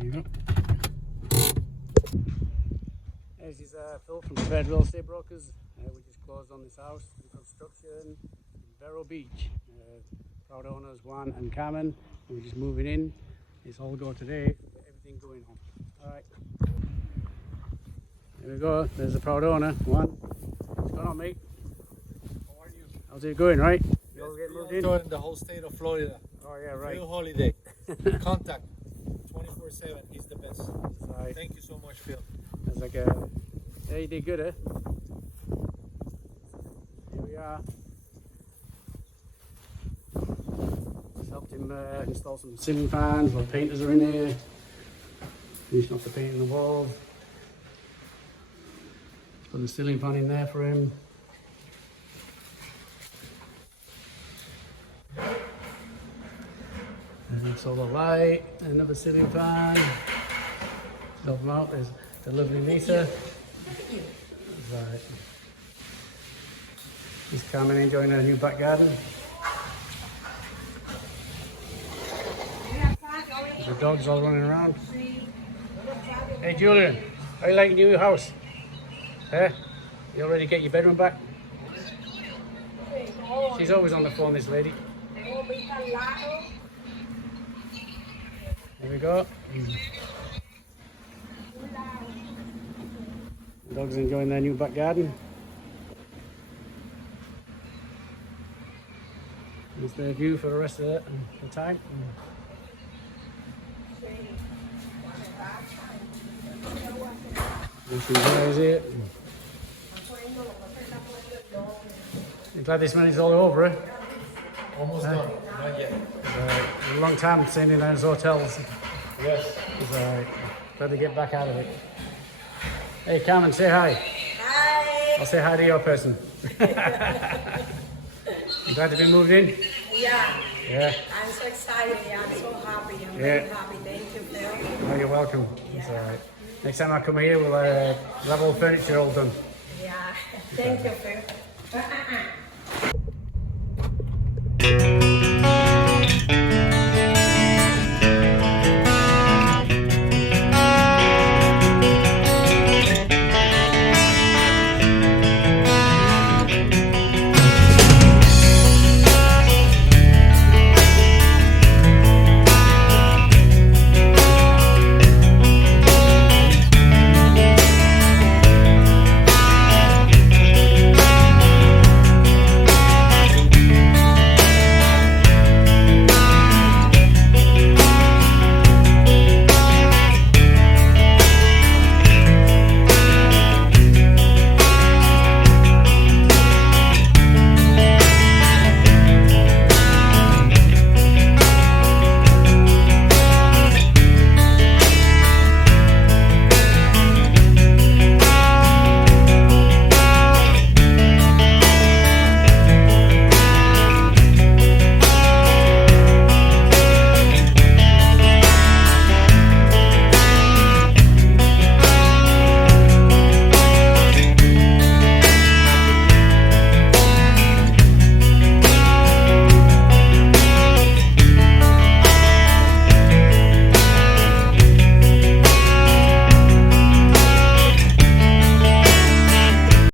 There you go. This is Phil from Preferred Real Estate Brokers. We just closed on this house in construction in Vero Beach. Proud owners Juan and Carmen. We're just moving in. It's all go today. Everything going on. Alright. There we go. There's the proud owner, Juan. What's going on, mate? How are you? How's it going, right? You all Yes, get we moved are in? touring the whole state of Florida. Oh yeah, right. Real holiday. Contact 24/7 is the best. Right. Thank you so much, Phil. It's like yeah, you did good, eh? Here we are. Just helped him install some ceiling fans while painters are in here. Finishing off the paint in the walls. Put the ceiling fan in there for him. And solar light, another ceiling fan. Help him out. There's the lovely Lisa. Right. She's Carmen enjoying her new back garden. The dogs all running around. Hey Julian, how you liking your new house? Eh? You already get your bedroom back? She's always on the phone, this lady. There we go. The dog's enjoying their new back garden. There's their view for the rest of the time. And she enjoys it. I'm glad this money's all over, eh? Almost done. Not yet. A long time staying in those hotels. Yes. Glad to get back out of it. Hey Carmen, say hi. Hi. I'll say hi to your person. You glad to be moved in? Yeah. Yeah. I'm so excited. Yeah, I'm so happy. I'm very happy. Thank you, Phil. Oh, you're welcome. It's all right. Next time I come here, we'll have all furniture all done. Yeah. Thank you, Phil.